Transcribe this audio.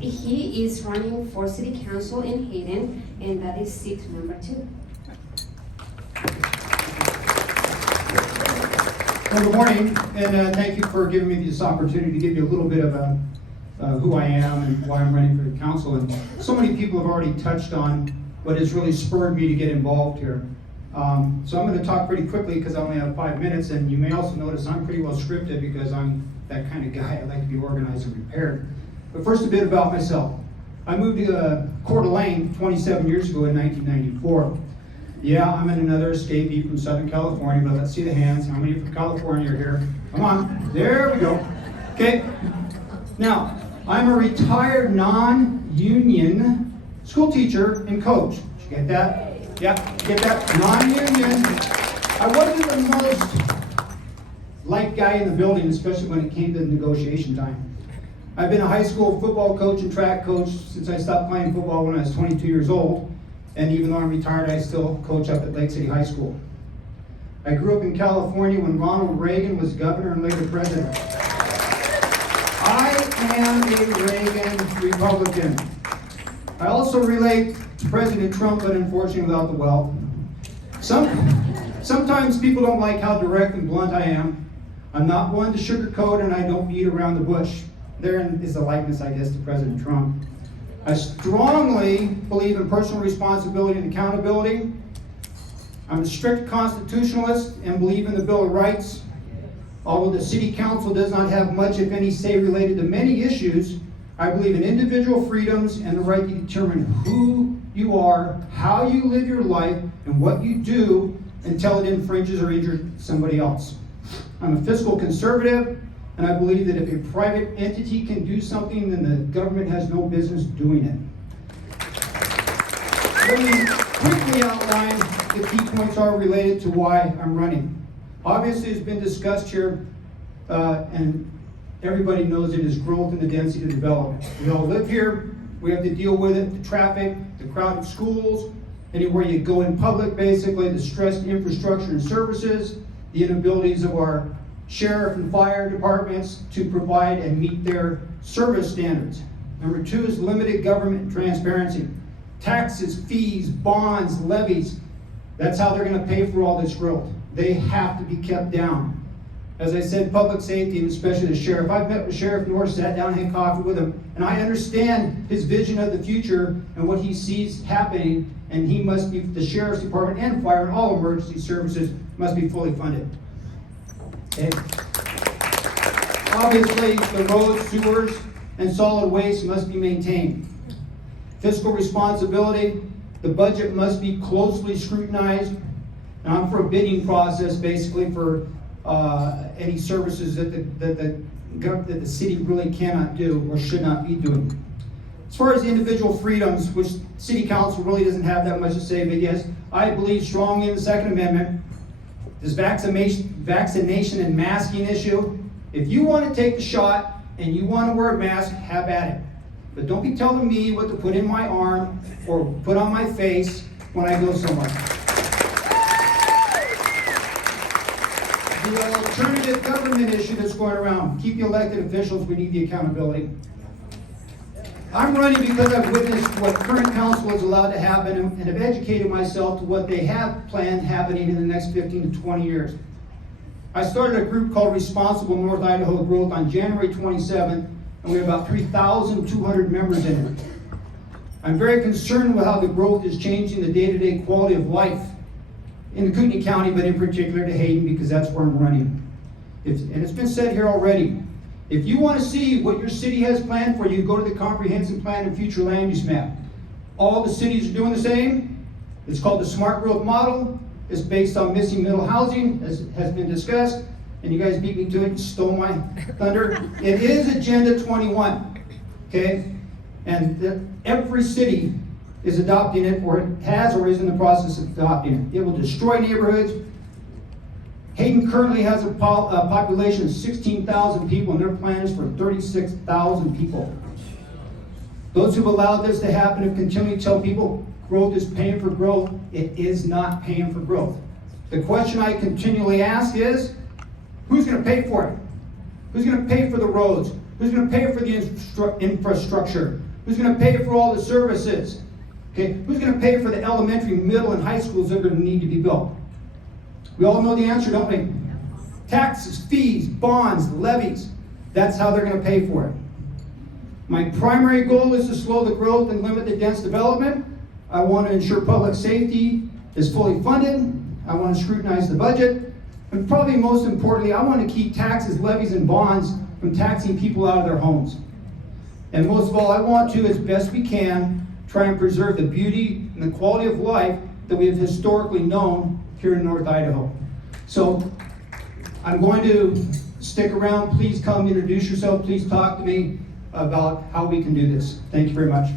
he is running for City Council in Hayden, and that is seat number 2. Well, good morning, and thank you for giving me this opportunity to give you a little bit of who I am and why I'm running for the council. And so many people have already touched on what has really spurred me to get involved here. So I'm going to talk pretty quickly because I only have 5 minutes, and you may also notice I'm pretty well scripted because I'm that kind of guy. I like to be organized and prepared. But first, a bit about myself. I moved to Kootenai 27 years ago in 1994. Yeah, I'm in another escapee from Southern California, but let's see the hands. How many from California are here? Come on, there we go. Okay, now, I'm a retired non-union school teacher and coach. Did you get that? Yeah, get that? Non-union. I wasn't the most liked guy in the building, especially when it came to negotiation time. I've been a high school football coach and track coach since I stopped playing football when I was 22 years old. And even though I'm retired, I still coach up at Lake City High School. I grew up in California when Ronald Reagan was governor and later president. I am a Reagan Republican. I also relate to President Trump, but unfortunately without the wealth. Sometimes people don't like how direct and blunt I am. I'm not one to sugarcoat, and I don't beat around the bush. Therein is the likeness, I guess, to President Trump. I strongly believe in personal responsibility and accountability. I'm a strict constitutionalist and believe in the Bill of Rights. Although the City Council does not have much, if any, say related to many issues, I believe in individual freedoms and the right to determine who you are, how you live your life, and what you do until it infringes or injures somebody else. I'm a fiscal conservative, and I believe that if a private entity can do something, then the government has no business doing it. Let me quickly outline the key points are related to why I'm running. Obviously, it's been discussed here, and everybody knows it is growth and the density of development. We all live here. We have to deal with it, the traffic, the crowded schools, anywhere you go in public, basically, the stressed infrastructure and services, the inabilities of our sheriff and fire departments to provide and meet their service standards. Number 2 is limited government transparency. Taxes, fees, bonds, levies, that's how they're going to pay for all this growth. They have to be kept down. As I said, public safety, and especially the sheriff. I've met with Sheriff North, sat down and had coffee with him, and I understand his vision of the future and what he sees happening, and he must be, the sheriff's department and fire and all emergency services must be fully funded. Okay. Obviously, the roads, sewers, and solid waste must be maintained. Fiscal responsibility, the budget must be closely scrutinized. And I'm for a bidding process, basically, for any services that the city really cannot do or should not be doing. As far as individual freedoms, which City Council really doesn't have that much to say, but yes, I believe strongly in the Second Amendment. This vaccination and masking issue, if you want to take the shot and you want to wear a mask, have at it. But don't be telling me what to put in my arm or put on my face when I go somewhere. The alternative government issue that's going around, keep the elected officials, we need the accountability. I'm running because I've witnessed what current council is allowed to happen and have educated myself to what they have planned happening in the next 15 to 20 years. I started a group called Responsible North Idaho Growth on January 27th, and we have about 3,200 members in it. I'm very concerned with how the growth is changing the day-to-day quality of life in Kootenai County, but in particular to Hayden, because that's where I'm running. And it's been said here already. If you want to see what your city has planned for you, go to the Comprehensive Plan and Future Land Use Map. All the cities are doing the same. It's called the Smart Growth Model. It's based on missing middle housing, as has been discussed. And you guys beat me to it, you stole my thunder. It is Agenda 21, okay? And every city is adopting it, or it has or is in the process of adopting it. It will destroy neighborhoods. Hayden currently has a population of 16,000 people, and their plan is for 36,000 people. Those who've allowed this to happen have continually tell people growth is paying for growth. It is not paying for growth. The question I continually ask is, who's going to pay for it? Who's going to pay for the roads? Who's going to pay for the infrastructure? Who's going to pay for all the services? Okay, who's going to pay for the elementary, middle, and high schools that are going to need to be built? We all know the answer, don't we? Taxes, fees, bonds, levies. That's how they're going to pay for it. My primary goal is to slow the growth and limit the dense development. I want to ensure public safety is fully funded. I want to scrutinize the budget. And probably most importantly, I want to keep taxes, levies, and bonds from taxing people out of their homes. And most of all, I want to, as best we can, try and preserve the beauty and the quality of life that we have historically known here in North Idaho. So I'm going to stick around. Please come introduce yourself. Please talk to me about how we can do this. Thank you very much.